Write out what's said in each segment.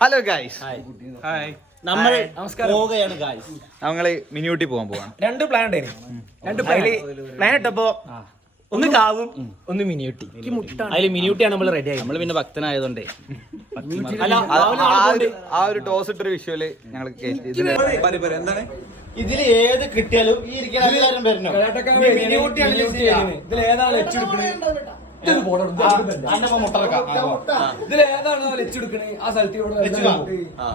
Hello guys hi നമ്മൾ. പോവുകയാണ് guys ഞങ്ങൾ മിനിയൂട്ടി പോകാൻ പോവാണ്. രണ്ട് പ്ലാൻ ഉണ്ടായിരുന്നു രണ്ട് പ്ലാൻ പ്ലാൻ ഇട്ടപ്പോ ഒന്ന് കാവും ഒന്ന് മിനിയൂട്ടി. അതിൽ മിനിയൂട്ടിയാണ് നമ്മൾ റെഡി ആയി നമ്മൾ പിന്നെ ഭക്തനായതുകൊണ്ടേ. അല്ല ആ ഒരു ടോസ് ഇട്ടൊരു വിഷ്വൽ ഞങ്ങൾ എന്താണ്? ഇതിൽ ഏത് കിട്ടിയാലും ഈ ഇരിക്കുന്ന എല്ലാവരും വരണം. ഇതിൽ ഏതാണ് വെച്ചെടുക്കണത് അന്നപ്പോ മുട്ടറക്കാം ഇതിൽ ഏതാണ് ലച്ചെടുക്കണേ ആ സ്ഥലത്ത്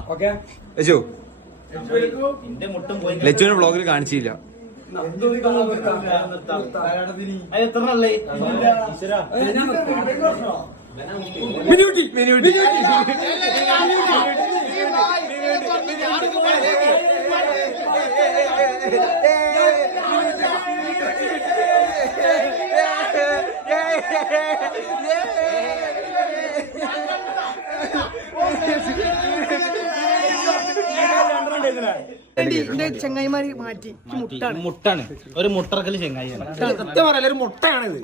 ഓക്കെ ലച്ചു എന്റെ മുട്ടും പോയി ലച്ചുവിന് വ്ളോഗിൽ കാണിച്ചില്ല മിനിയൂട്ടി ചെങ്ങായിമാര് മാറ്റി മുട്ടാണ് മുട്ടാണ് ഒരു മുട്ടറക്കൽ ചെങ്ങായിയാണ് സത്യം പറയല ഒരു മുട്ടയാണിത്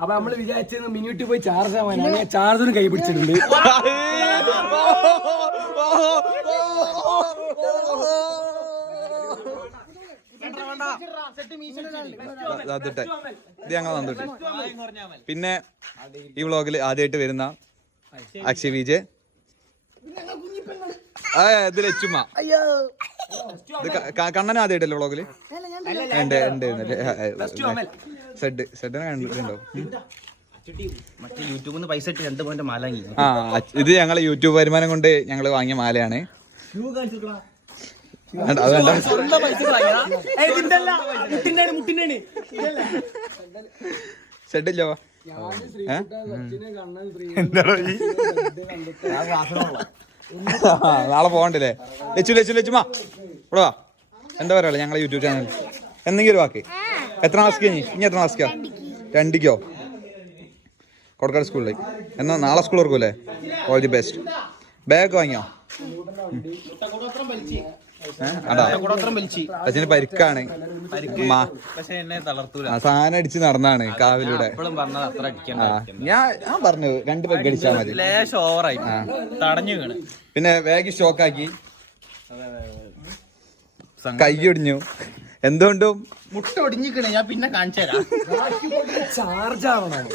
അപ്പൊ നമ്മൾ വിചാരിച്ചത് മിനിയൂട്ടി പോയി ചാർജ് ആവാനാണ് ചാർജറിന് കൈ പിടിച്ചിട്ടുണ്ട് തന്നിട്ടെ ഇത് ഞങ്ങൾ തന്നിട്ട് പിന്നെ ഈ വ്ളോഗിൽ ആദ്യമായിട്ട് വരുന്ന അക്ഷയ് വിജയ്. ഇത് ലച്ചുമ്മ. കണ്ണൻ ആദ്യമായിട്ടല്ലേ വ്ളോഗിൽ ഉണ്ട് ഉണ്ട് സെഡ് സെഡിനെ കണ്ടിട്ടുണ്ടോ ആ ഇത് ഞങ്ങളെ യൂട്യൂബ് വരുമാനം കൊണ്ട് ഞങ്ങൾ വാങ്ങിയ മാലയാണ്. നാളെ പോകണ്ടല്ലേ? ലച്ചു ലച്ചു ലച്ചുമാ ഇവിടെ വാ. എന്താ പറയാ ഞങ്ങളെ യൂട്യൂബ് ചാനൽ എന്തെങ്കിലും ഒരു വാക്ക്? എത്ര മാസ്ക് ഇനി? ഇനി എത്ര മാസ്കാ രണ്ടിക്കോ? കൊടക്കാട് സ്കൂളിലേക്ക് എന്നാ നാളെ സ്കൂൾ ഓർക്കൂലേ ഓൾ ദി ബെസ്റ്റ്. ബാഗ് വാങ്ങിയോ? അച്ഛന് പരിക്കാണ്. മാ- പക്ഷെ എന്നെ തളർത്തൂല. ആ, സാധനം അടിച്ച് നടന്നാണ് കാവിലൂടെ. ഞാൻ ഞാൻ പറഞ്ഞു രണ്ട് പെഗ് അടിച്ചാൽ മതി. തടഞ്ഞു പിന്നെ വേഗം ഷോക്കാക്കി. കൈ ഒടിഞ്ഞു. എന്തുകൊണ്ടും? മുട്ട ഒടിഞ്ഞിക്കണേ. ഞാൻ പിന്നെ കാണിച്ചു തരാം ചാർജ് ആവണം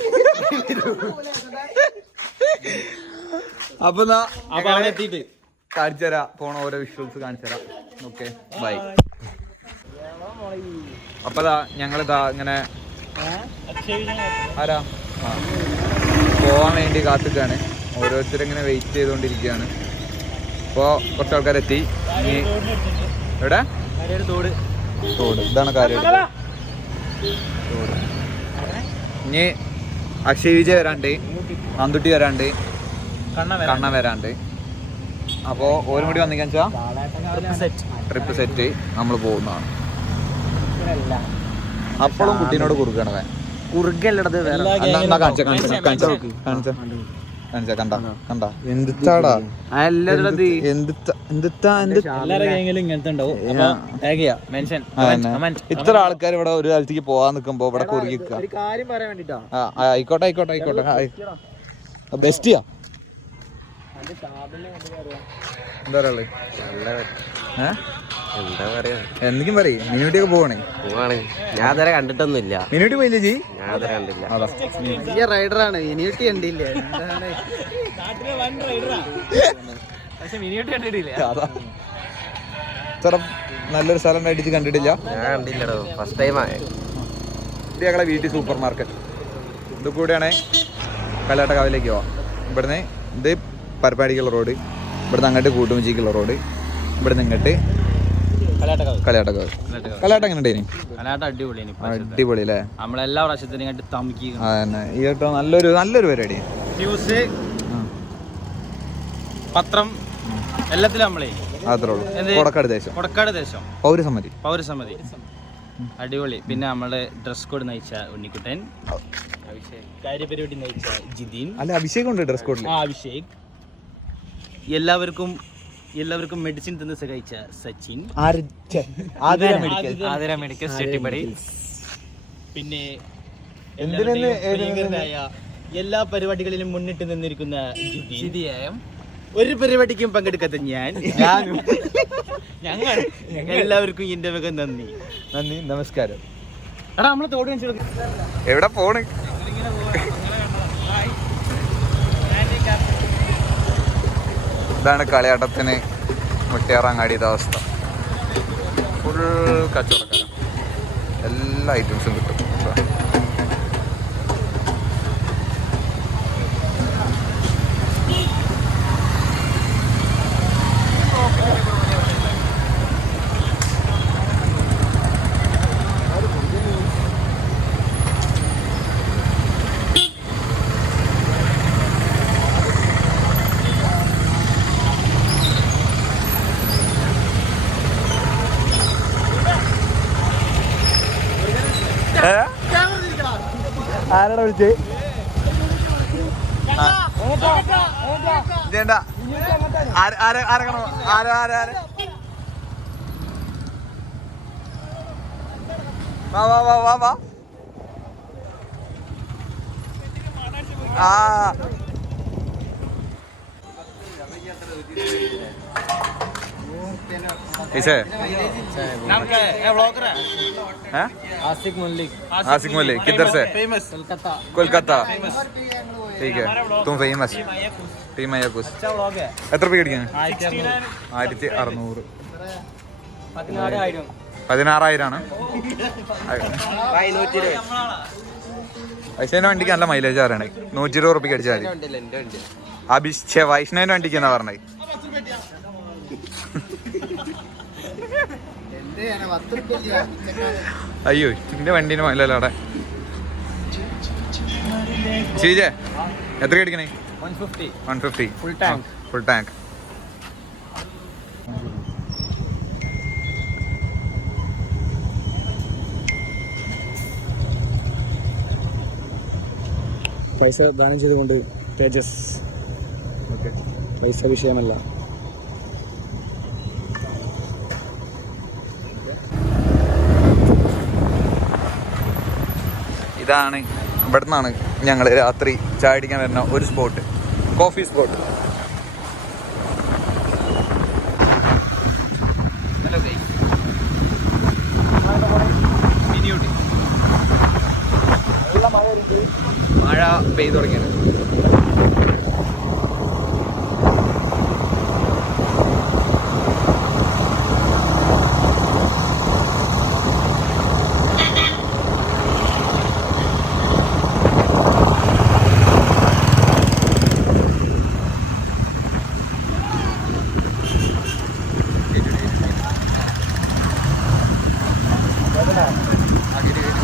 അപ്പൊ എന്നാ അപ്പൊ അവിടെ എത്തിയിട്ട്. കാണിച്ചു പോണ ഓരോ വിഷ്വൽസ് കാണിച്ചു ഓക്കെ ബൈ അപ്പതാ ഞങ്ങളിതാ ഇങ്ങനെ ആരാ? പോവാൻ വേണ്ടി കാത്തുകയാണ് ഓരോരുത്തരും ഇങ്ങനെ വെയിറ്റ് ചെയ്തുകൊണ്ടിരിക്കുകയാണ്. ഇപ്പോ കുറച്ച് ആൾക്കാരെത്തി. എവിടെ? തോട്. ഇതാണ് കാര്യം ഇനി അക്ഷയ് വിജയ് വരാണ്ട്. നന്തുട്ടി വരാണ്ട്. കണ്ണ വരാണ്ട്. അപ്പോ ഓരും കൂടി വന്നിക്കാൻ ട്രിപ്പ് സെറ്റ് നമ്മൾ പോകുന്നതാണ്. അപ്പോഴും കുട്ടീനോട് കുറുക്കണവേ കാണിച്ച കാണിച്ച കാണിച്ച കാണിച്ച ഇത്ര ആൾക്കാർ ഇവിടെ ഒരു കാലത്തേക്ക് പോവാൻ നിക്കുമ്പോ ഇവിടെ കുറുകിക്ക ഒരു കാര്യം പറയാൻ വേണ്ടിട്ടാ. ആ ആ, ആയിക്കോട്ടെ ആയിക്കോട്ടെ ആയിക്കോട്ടെ. ബെസ്റ്റിയാ. എന്താ ഏഹ് എന്താ പറയാ? എന്തെങ്കിലും പറയും. മിനുട്ടി ഒക്കെ പോവാണേ. പോവാണ്. ഞാൻ അതുവരെ കണ്ടിട്ടൊന്നുമില്ല. മിനിയൂട്ടി പോയില്ലേ ജി? ഞാൻ അതുവരെ കണ്ടില്ല. അതാ. വലിയ റൈഡറാണ്. ഇനിയൂട്ടി കണ്ടില്ലേ? പക്ഷെ മിനിയൂട്ടി കണ്ടിട്ടില്ല. ഇത്ര നല്ലൊരു സ്ഥലം മേടിച്ച് കണ്ടിട്ടില്ല. ഞാൻ കണ്ടില്ലടോ. ഫസ്റ്റ് ടൈം ആയ ഇത് ഞങ്ങളെ വീട്ടിൽ സൂപ്പർ മാർക്കറ്റ് ഇത് കൂടെയാണ് കല്ലാട്ടക്കാവിലേക്ക് പോവാം. ഇവിടുന്ന് ഇത് പരപ്പാടിക്കുള്ള റോഡ് ഇവിടുന്ന് അങ്ങോട്ട് കൂട്ടുമുച്ചിക്കുള്ള റോഡ് ഇവിടുന്ന് ഇങ്ങോട്ട് കല്ലാട്ടക്കാവ് കല്ലാട്ടം എങ്ങനെ അടിപൊളി അല്ലേ? നമ്മളെല്ലാ പ്രാവശ്യത്തിനും കണ്ട് തമിക്കുക ആ തന്നെ ഈ കേട്ടോ നല്ലൊരു നല്ലൊരു പരിപാടി. ന്യൂസ് പത്രം എല്ലാത്തിലും നമ്മളെ. അത്രേ ഉള്ളൂ? കൊടക്കാട് ദേശം. കൊടക്കാട് ദേശം. പൗരസമ്മതി പൗരസമിതി. അടിപൊളി. പിന്നെ നമ്മളെ ഡ്രസ് കോഡ് നയിച്ച ഉണ്ണിക്കുട്ടൻ. കാര്യപരിപാടി നയിച്ച ജിതിൻ. അല്ല അഭിഷേക് ഉണ്ട് ഡ്രസ് കോഡ് ആ അഭിഷേക്. എല്ലാവർക്കും എല്ലാവർക്കും മെഡിസിൻ തന്ന് സഹായിച്ച സച്ചിൻ. ആതിര മെഡിക്കൽ ചെട്ടിപ്പടി പിന്നെ പ്രിയങ്കരനായ എല്ലാ പരിപാടികളിലും മുന്നിട്ട് നിന്നിരിക്കുന്ന ജിതിയായം ഒരു പരിപാടിക്കും പങ്കെടുക്കാത്ത ഞാൻ. ഞങ്ങൾ എല്ലാവർക്കും എന്റെ വക നന്ദി. നന്ദി നമസ്കാരം. എടാ നമ്മൾ തോട് എവിടെ പോണ്? ഇതാണ് കളിയാട്ടത്തിന് മുട്ടേറങ്ങാടിയുടെ അവസ്ഥ. ഫുൾ കച്ചവടക്കാരാണ് എല്ലാ ഐറ്റംസും കിട്ടും. ആരാടാ വിളിച്ചേ? വാ വാ വാ വാ. ആ. ഈസേ हैं ആസിഫ് മല്ലിക് आसिक मलिक किधर से फेमस कोलकाता कोलकाता ठीक है तुम फेमस ടീം അയ്യാക്കൂസ് എത്ര രൂപ അടിക്കാൻ ആയിരത്തി അറുന്നൂറ് പതിനാറായിരമാണ് വൈഷ്ണവിന്റെ വണ്ടിക്ക് നല്ല മൈലേജ് പറയണേ നൂറ്റി ഇരുപത് റുപ്യക്ക് അടിച്ചാൽ മതി അഭിഷേ വൈഷ്ണവിന്റെ വണ്ടിക്ക് എന്നാ പറഞ്ഞേ അയ്യോ ഇതിന്റെ വണ്ടീന് മൈലല്ല അവിടെ. ചീജേ എത്ര അടിക്കണേ? One fifty one fifty Full tank. Full tank പൈസ ദാനം ചെയ്തുകൊണ്ട് തേജസ്. പൈസ വിഷയമല്ല. ഇതാണ് ഇവിടെ നിന്നാണ് ഞങ്ങൾ രാത്രി ചായ അടിക്കാൻ വരുന്ന ഒരു സ്പോട്ട് കോഫി സ്പോട്ട് മഴ പെയ്തു തുടങ്ങിയാണ്. ಹಾಕಿದ್ದೀವಿ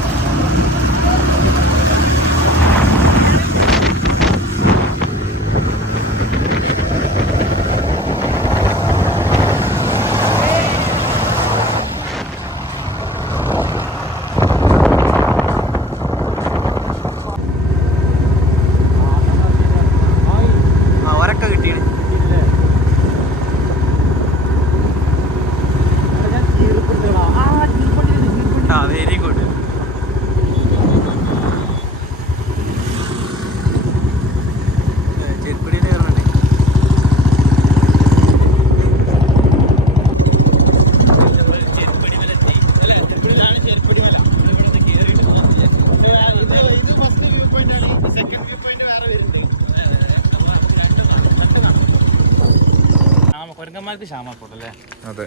കൊരങ്ങന്മാർക്ക് ക്ഷാമപ്പോട്ടല്ലേ അതെ.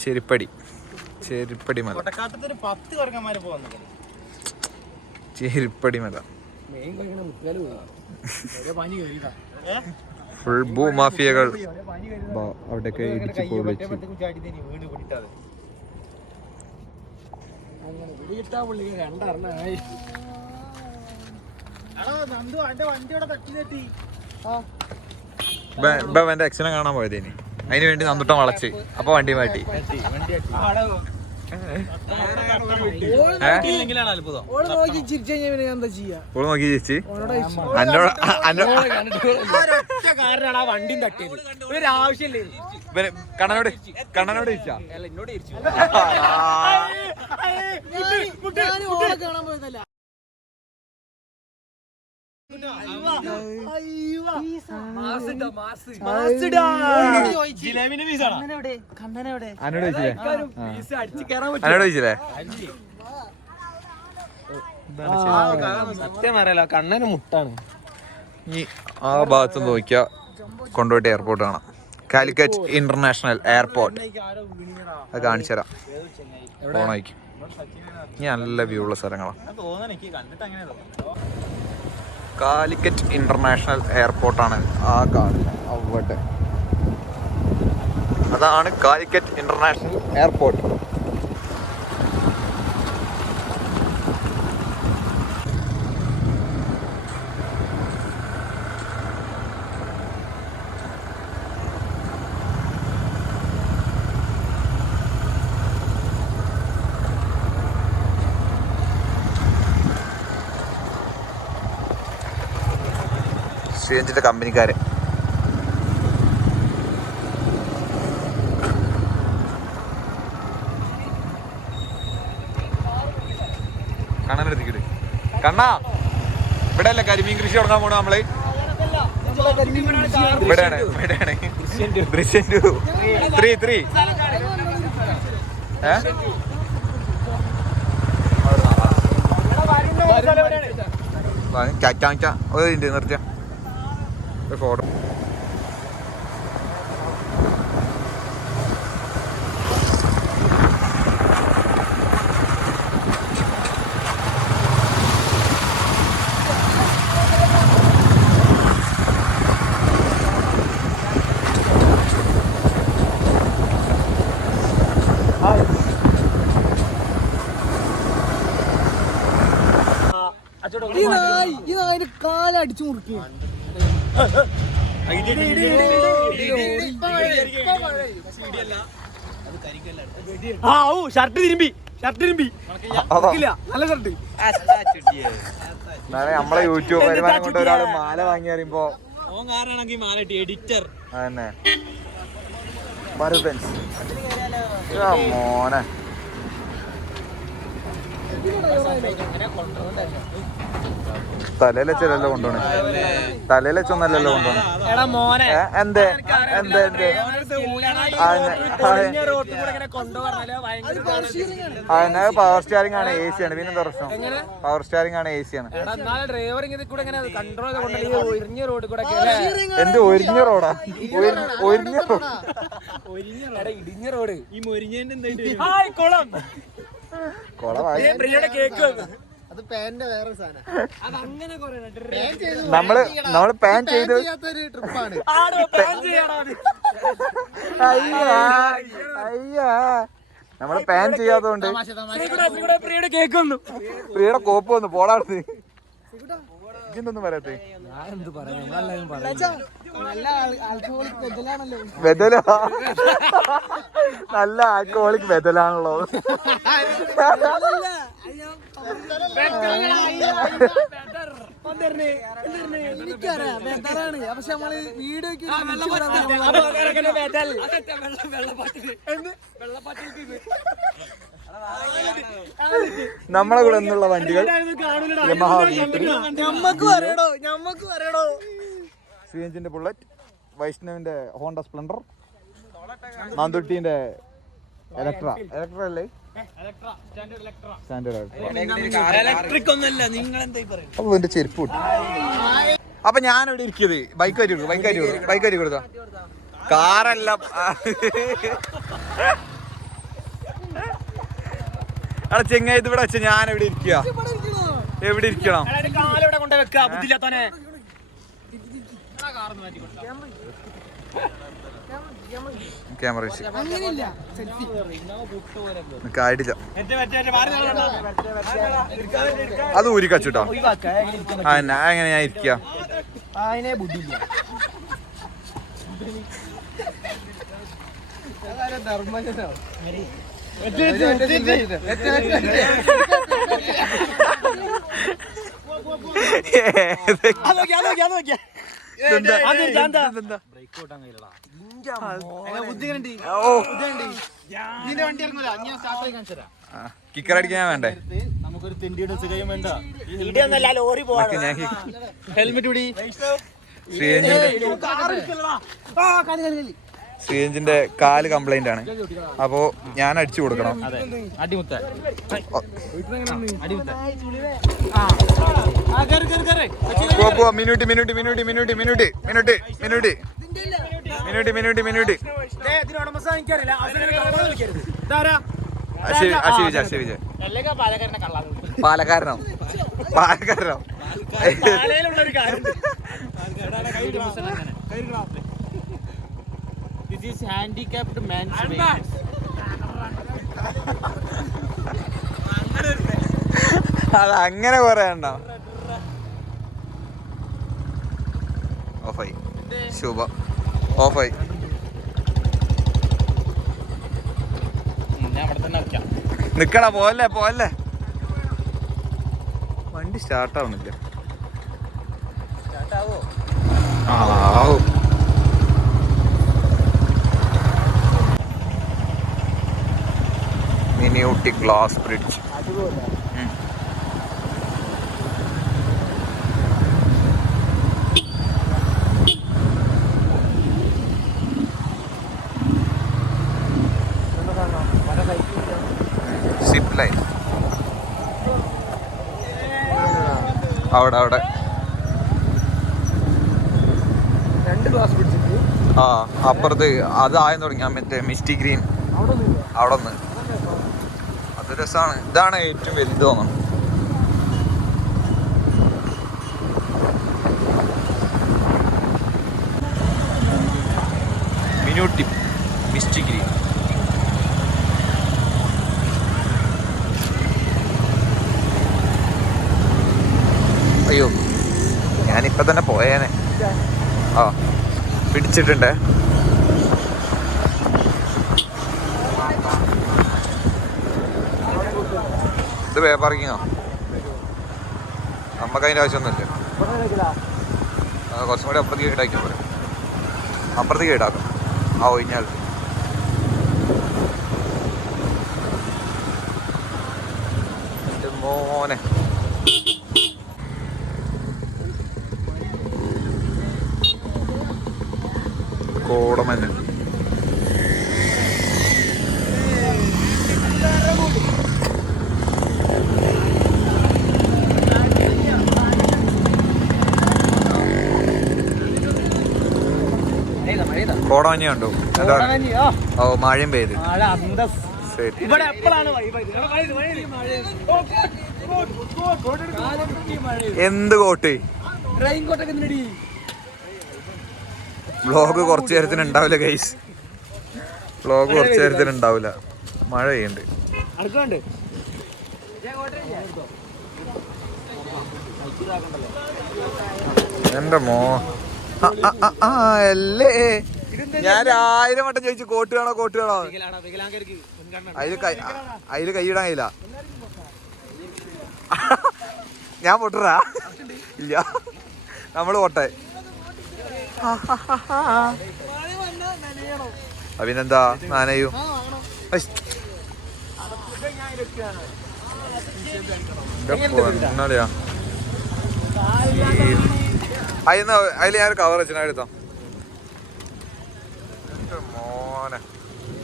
ചെരിപ്പടി. ചെരിപ്പടി മല. കൊട്ടക്കാട്ടത്തിന് പത്ത് കൊരങ്ങന്മാര് പോകുന്നത് ചെരിപ്പടി മല. ഫുൾ ഭൂമാഫിയകൾ അവിടെയൊക്കെ ഇടിച്ച് പൊളിച്ച്. ഇപ്പൊ- ഇപ്പൊ എന്റെ അച്ഛനെ കാണാൻ പോയത് ഇനി അതിന് വേണ്ടി നന്ദുട്ടം വളച്ച്. അപ്പൊ വണ്ടി മാറ്റി. ഓൾ നോക്കി ചിരിച്ചു തട്ടിയത്? ഒരു ആവശ്യമില്ലേ കണ്ണനോട് കണ്ണനോട് ചോദിച്ചാ? എന്നോട് സത്യം അറിയാലോ കണ്ണന് മുട്ടാണ്. ഈ ആ ഭാഗത്ത് നോക്കിയാ കൊണ്ടുപോയിട്ട് എയർപോർട്ട് കാണാം. കാലിക്കറ്റ് ഇന്റർനാഷണൽ എയർപോർട്ട് അത് കാണിച്ചു തരാം. പോണോയ്ക്ക് ഇനി നല്ല വ്യൂ ഉള്ള സ്ഥലങ്ങളാണ് കാലിക്കറ്റ് ഇന്റർനാഷണൽ എയർപോർട്ടാണ് ആ കാണുന്നത് അവിടെ. അതാണ് കാലിക്കറ്റ് ഇന്റർനാഷണൽ എയർപോർട്ട്. ശ്രീരഞ്ജിന്റെ കമ്പനിക്കാർ കണ്ണനെടുത്തിട്ട് കണ്ണാ ഇവിടെ അല്ലേ കരിമീൻ കൃഷി തുടങ്ങാൻ പോണു നമ്മൾ? ഇവിടെയാണ് ഇവിടെയാണ്. ദൃശ്യം ടു ത്രീ ത്രീ. ഏ? ഒരു നിർത്തിയ. ഒരു ഫോട്ടോ ഈ നായി ഈ നായിന്റെ കാലടിച്ചു മുറുക്കി. ആ ഓ ഷർട്ട് തിരുമ്പി ഷർട്ട് തിരുമ്പി. ഇല്ല നല്ല ഷർട്ട് എന്നാലും നമ്മളെ യൂട്യൂബ് വരുമാനം കൊണ്ട് ഒരാൾ മാല വാങ്ങി അറിയുമ്പോ എഡിറ്റർ അതന്നെ. മോനെ. തലയിലെച്ചല്ലോ കൊണ്ടുപോണേ? തലയിലെച്ചൊന്നല്ലല്ലോ കൊണ്ടുപോണേ? എടാ മോനെ. എന്തേ? എന്തേ എന്തേ? അതിനെ പവർ സ്റ്റാരിംഗ് ആണ്. എ സി ആണ് പിന്നെ എന്താ പ്രശ്നം? പവർ സ്റ്റാരിംഗ് ആണ് എ സി ആണ്. എടാ എന്നാലും ഡ്രൈവർ ഇങ്ങനെ കൂടെ ഇങ്ങനെ കൺട്രോൾ കൊണ്ടല്ലേ ഒരിഞ്ഞ റോഡ് എന്ത് ഒരിഞ്ഞ റോഡാ ഒരിഞ്ഞ റോഡ് എടാ ഇടിഞ്ഞ റോഡ് ഈ കുളം. കൊളമായി. കേക്ക് അത് പാന്റെ വേറെ സാധനം. അതങ്ങനെ പറയണ നമ്മൾ നമ്മൾ പാൻ ചെയ്ത് ചെയ്യാത്തൊരു ട്രിപ്പാണ്. അയ്യാ അയ്യാ നമ്മൾ പാൻ ചെയ്യാത്തോണ്ട് പ്രിയുടെ പ്രിയയുടെ കേക്ക് വന്നു. പ്രിയയുടെ കോപ്പ് വന്നു. പോടാടുത്ത് ഇതൊന്നും പറയത്തേ പറയാം? നല്ല ആൽക്കഹോളിക് ബദലാണല്ലോ. എനിക്കറിയാം പക്ഷെ നമ്മൾ വീഡിയോക്ക് നമ്മളെ കൂടെ എന്നുള്ള വണ്ടികൾ ഞമ്മക്ക് ബുള്ളറ്റ് വൈഷ്ണവിന്റെ ഹോണ്ട സ്പ്ലെൻഡർ മാന്തുട്ടീന്റെ ഇലക്ട്ര ഇലക്ട്ര അല്ലേ? സ്റ്റാൻഡേർഡ് ഇലക്ട്രിക് ഒന്നല്ല നിങ്ങൾ എന്താ പറയുന്നത് അപ്പൊ എന്റെ ചെരുപ്പ് കിട്ടി അപ്പൊ ഞാൻ ഇവിടെ ഇരിക്കുന്നത് ബൈക്ക് വരി ബൈക്ക് വരി ബൈക്ക് വരി കൊടുത്ത? കാറല്ല. അവിടെ ചെങ്ങായി ഇവിടെ വെച്ച ഞാൻ എവിടെ ഇരിക്കുക. എവിടെ ഇരിക്കണം? ബുദ്ധിയില്ലാത്തവനെ ക്യാമറ എനിക്ക് അത് ഊരിക്കച്ചുട്ടോ? ആ അങ്ങനെ ഞാൻ ഇരിക്കുക ഏതൊക്കെ കിക്കർ അടിക്കാൻ വേണ്ടേ? നമുക്കൊരു വേണ്ട. ഇടിയൊന്നല്ല ലോറി ഹെൽമെറ്റ് പിടി. ശ്രീയഞ്ചിന്റെ കാൽ കംപ്ലൈന്റ് ആണ്. അപ്പോ ഞാൻ അടിച്ചു കൊടുക്കണം. അതെ. അടിമുത്ത. അടിമുത്ത. പോവാ പോവാ മിനുട്ടി മിനുട്ടി മിനുട്ടി മിനുട്ടി മിനുട്ടി പാലക്കാരനോ മിനുട്ടി ദിസ് ഈസ് ഹാൻഡിക്യാപ്ഡ് മാൻ അത് അങ്ങനെ പറയണ്ടോ ഓഫായി. ശുഭ. ഓഫായി. നിക്കണ പോലേ പോലേ വണ്ടി സ്റ്റാർട്ടാവുന്നില്ല സ്റ്റാർട്ടാവോ ആ ആവും. Mini Ooty glass bridge zip line അവിടെ അവിടെ. രണ്ട് ഗ്ലാസ് പിടിച്ചിട്ട് ആ അപ്പുറത്ത് അതായെന്ന് തുടങ്ങി. മറ്റേ മിസ്റ്റി ഗ്രീൻ അവിടെ നിന്ന് രസമാണ്. ഇതാണ് ഏറ്റവും വലുത് തോന്നുന്നു. മിനുട്ടി മിസ്റ്റിഗ്രി അയ്യോ ഞാനിപ്പോ തന്നെ പോയേനെ. ആ പിടിച്ചിട്ടുണ്ടേ. ഇത് വേ പാർക്കിങ്ങോ നമുക്ക് അതിന്റെ ആവശ്യമൊന്നുമില്ല. കുറച്ചും കൂടി അപ്പുറത്തേക്ക് ഈടാക്കി പോലെ അപ്പുറത്തേക്ക് ഈടാക്കും ആ ഒഴിഞ്ഞാൽ. മോനെ. കോടമഞ്ഞ് കണ്ടു. എന്താ? ഓ മഴയും പെയ്ത്. ഇവിടെ എപ്പോഴാണ് എന്ത് കോട്ട്? വ്ലോഗ് കുറച്ചു നേരത്തിന് ഉണ്ടാവില്ല ഗൈസ് വ്ലോഗ് കുറച്ചു നേരത്തിന് ഉണ്ടാവില്ല. മഴ പെയ്യുന്നുണ്ട്. എന്റെ മോ അല്ലേ? ഞാൻ ആയിരം വട്ടം ചോദിച്ചു കോട്ട് വേണോ കോട്ട് വേണോ? അതിൽ കൈ അതിൽ കൈയിടാൻ കഴിയില്ല ഞാൻ പൊട്ടറാ? ഇല്ല. നമ്മൾ പൊട്ടെ. പിന്നെന്താ? നാനയു. അതിൽ ഞാൻ കവർ വെച്ചാ എടുത്തോ എന്റെ മോനെ ഞാൻ ആവശ്യം കൊടുത്തോളാം. ഞങ്ങൾ സീനിയറാ ഞങ്ങൾ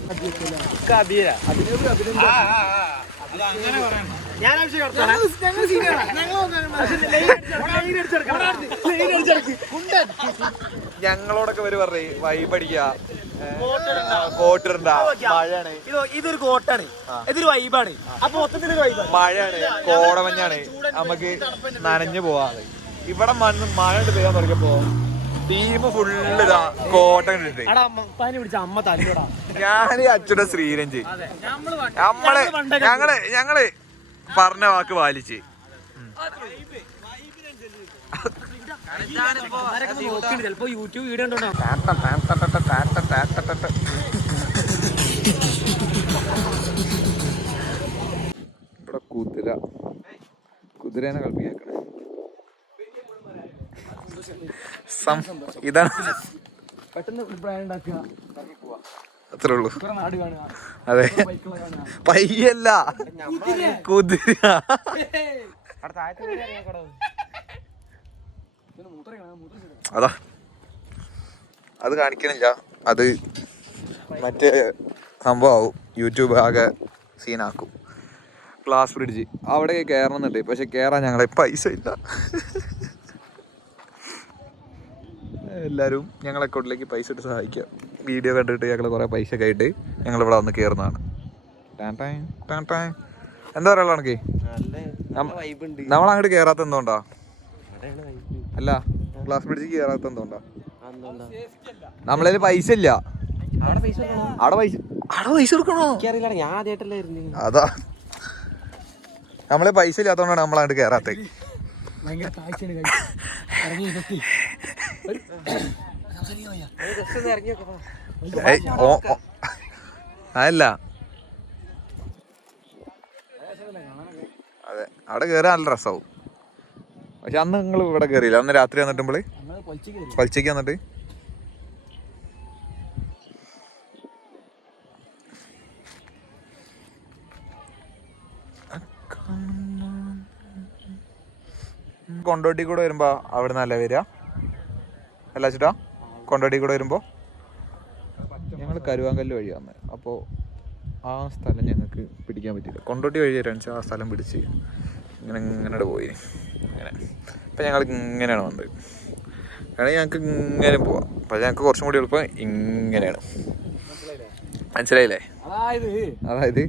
ഞങ്ങളോടൊക്കെ വരും പറഞ്ഞേ വൈബ് അടിക്കുക. കോട്ടിടണ്ട. മഴയാണ്. ഇത് ഇതൊരു കോട്ടാണ്. ഇതൊരു വൈബാണ് അപ്പൊ മൊത്തത്തിൽ മഴയാണ്. കോടമഞ്ഞാണ്. നമുക്ക് നനഞ്ഞു പോവാതെ ഇവിടെ മണ്ണ് മഴ പെയ്യാൻ തുടങ്ങിയപ്പോ ടീം ഫുള്ള് ഇതാ കോട്ട കണ്ടിട്ട് അടാ പനി പിടിച്ച അമ്മ തല്ലുടാ. ഞാൻ അച്ഛന്റെ ശ്രീരഞ്ജ്. നമ്മൾ ഞങ്ങൾ ഞങ്ങൾ പറഞ്ഞ വാക്ക് പാലിച്ച്. ചിലപ്പോ യൂട്യൂബ് വീഡിയോ ഉണ്ടോ ഇവിടെ കുതിര കുതിരേനെ കളിപ്പിക്കണേ ഇതാണ് പെട്ടെന്ന് പ്ലാൻ ഉണ്ടാക്കുക. ഇറങ്ങി അത്രേ ഉള്ളൂ. കുറെ നാട് കാണുക. അതെ. പയ്യല്ല. കുതിര. ഇതിന് മൂത്ര കാണാം മൂത്ര ചെയ്തോ. അതാ. അത് കാണിക്കണില്ല. അത് മറ്റേ സംഭവമാവും. യൂട്യൂബ് ആകെ സീനാക്കും. ക്ലാസ് ബ്രിഡ്ജ് അവിടെ കയറണമെന്നുണ്ട് പക്ഷെ കയറാൻ ഞങ്ങളെ പൈസ ഇല്ല. എല്ലാവരും ഞങ്ങളെ അക്കൗണ്ടിലേക്ക് പൈസ ഇട്ട് സഹായിക്കുക. വീഡിയോ കണ്ടിട്ട് ഞങ്ങൾ കുറേ പൈസ ഒക്കെ ആയിട്ട് ഞങ്ങൾ ഇവിടെ വന്ന് കയറുന്നതാണ്. എന്താ പറയുക കണക്ക് നമ്മൾ അങ്ങോട്ട് കയറാത്ത എന്തുകൊണ്ടാ അല്ല ഗ്ലാസ് പിടിച്ച് കയറാത്ത എന്തുകൊണ്ടാ നമ്മളതിൽ പൈസ ഇല്ല. അവിടെ പൈസ അവിടെ പൈസ കൊടുക്കണോ? അതാ. നമ്മളെ പൈസ ഇല്ലാത്തോണ്ടാണ് നമ്മൾ അങ്ങോട്ട് കയറാത്തത് ഭയങ്കര കാഴ്ചയാണ് ഇറങ്ങി. അതല്ല അതെ അവിടെ കയറാൻ നല്ല രസമാവും പക്ഷെ അന്ന് നിങ്ങൾ ഇവിടെ കയറിയില്ല അന്ന് രാത്രി വന്നിട്ട് നമ്മൾ ഞങ്ങൾ പൊളിച്ച് കയറി പലിച്ചയ്ക്ക് വന്നിട്ട്? കൊണ്ടോട്ടി കൂടെ വരുമ്പോ അവിടെ നല്ല വരിക? അല്ല ചേട്ടാ കൊണ്ടടി കൂടെ വരുമ്പോ? ഞങ്ങൾ കരുവാങ്കല്ല് വഴി വന്നത് അപ്പോ ആ സ്ഥലം ഞങ്ങൾക്ക് പിടിക്കാൻ പറ്റില്ല കൊണ്ടോട്ടി വഴി വരാൻ ആ സ്ഥലം പിടിച്ച് ഇങ്ങനെ ഇങ്ങനെ പോയി. ഇങ്ങനെ. അപ്പം ഞങ്ങൾ ഇങ്ങനെയാണ് വന്നത്. വേണമെങ്കിൽ ഞങ്ങൾക്ക് ഇങ്ങനെ പോവാം. പക്ഷേ ഞങ്ങൾക്ക് കുറച്ചും കൂടി എളുപ്പം ഇങ്ങനെയാണ്. മനസ്സിലായില്ലേ? അതായത്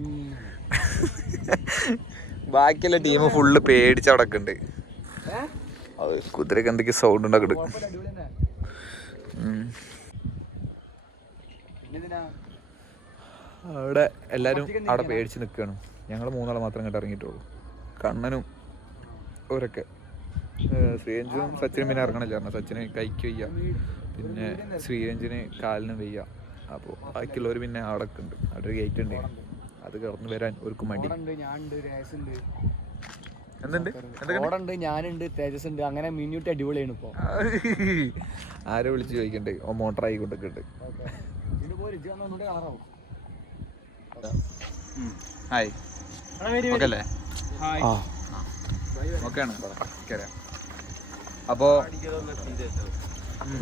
ബാക്കിയുള്ള ടീം ഫുള്ള് പേടിച്ച് അടക്കുന്നുണ്ട് അത് കുതിരക്ക് എന്തൊക്കെ സൗണ്ട് ഉണ്ടാക്കിട്ട് കുഴപ്പമില്ല അടിപൊളി തന്നെ പിന്നെന്തിനാ അവിടെ എല്ലാരും അവിടെ പേടിച്ച് നിൽക്കുകയാണ് ഞങ്ങൾ മൂന്നാളെ മാത്രം ഇങ്ങോട്ട് ഇറങ്ങിയിട്ടുള്ളൂ. കണ്ണനും ഓരൊക്കെ ശ്രീരഞ്ജനും ശ്രീരഞ്ജും സച്ചിനും പിന്നെ ഇറങ്ങണില്ല. കാരണം സച്ചിന് കൈക്ക് വയ്യ. പിന്നെ ശ്രീരഞ്ജിന് കാലിനും വയ്യ. അപ്പോൾ ബാക്കിയുള്ളവർ പിന്നെ അവിടെ ഉണ്ട്. അവിടെ ഒരു ഗേറ്റ് ഉണ്ട്. അത് കടന്നു വരാൻ ഒരുക്കും മടി. ഓടുണ്ട് ഞാനുണ്ട് രേസ് ഉണ്ട് എന്തുണ്ട് എന്തൊക്കെ ഞാനുണ്ട് തേജസ് ഉണ്ട് അങ്ങനെ മിനിയൂട്ടി അടിപൊളിയാണ് ഇപ്പൊ. ആരെ വിളിച്ച് ചോദിക്കണ്ടേ? ഓ മോട്ടർ ആയിക്കൊണ്ടൊക്കെ ഉണ്ട് ഹായ്. ഓക്കെ അല്ലേ ഓക്കെ ആണ് പറയാം അപ്പോൾ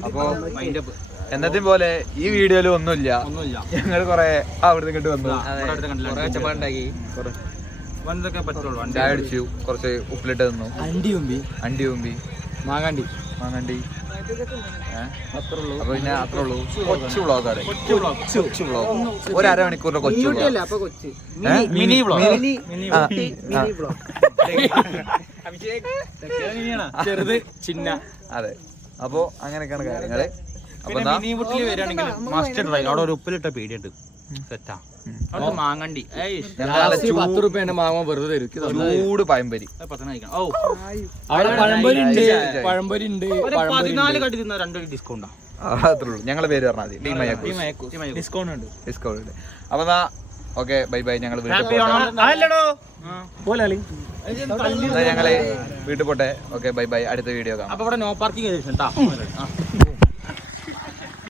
അപ്പോൾ എന്നത്തെയും പോലെ ഈ വീഡിയോയിൽ ഒന്നുമില്ല. ഞങ്ങൾ കൊറേ അവിടുന്ന് ഇങ്ങോട്ട് വന്നു. വന്നതൊക്കെ പറ്റുള്ളൂ. വണ്ടി ചായ അടിച്ചു കുറച്ച് ഉപ്പിലിട്ട് തന്നു അണ്ടി ഉമ്പി അണ്ടി ഉമ്പി മാങ്ങാണ്ടി. മാങ്ങാണ്ടി. അപ്പൊ പിന്നെ അത്ര ഉള്ളൂ കൊച്ചു വ്ളോഗാണ്. കൊച്ചു വ്ളോഗ്. ഒരു അരമണിക്കൂറിന്റെ കൊച്ചു വ്ളോഗ്. Mini vlog. ചെറുത് ചിന്ന. അതെ. അപ്പോ അങ്ങനെയൊക്കെയാണ് കാര്യങ്ങൾ. അപ്പൊ മാസ്റ്റർ റൈൽ അവിടെ ഒരു ഉപ്പിലിട്ട പേടിയുണ്ട്. സെറ്റാ. മാങ്ങണ്ടി. പത്ത് റുപ്യന്റെ മാങ്ങ വെറുതെ തരും. ചൂട് പഴംപരി. അവിടെ പഴംപരി ഉണ്ട്. ചായ. ഉണ്ട്. പതിനാല് കടി തിന്ന രണ്ടൊരു ഡിസ്കൗണ്ടാ അത്രേ ഉള്ളൂ. ഞങ്ങളെ പേര് പറഞ്ഞാൽ മതി. ഡിസ്കൗണ്ട് ഉണ്ട്. ഡിസ്കൗണ്ട് ഉണ്ട്. അപ്പൊ ഓക്കെ ബൈ ബൈ. ഞങ്ങൾ ഞങ്ങൾ വീട്ടിൽ പോട്ടെ. Okay bye bye. അടുത്ത വീഡിയോ കാണാം. അപ്പൊ ഇവിടെ നോ പാർക്കിംഗ് കേട്ടോ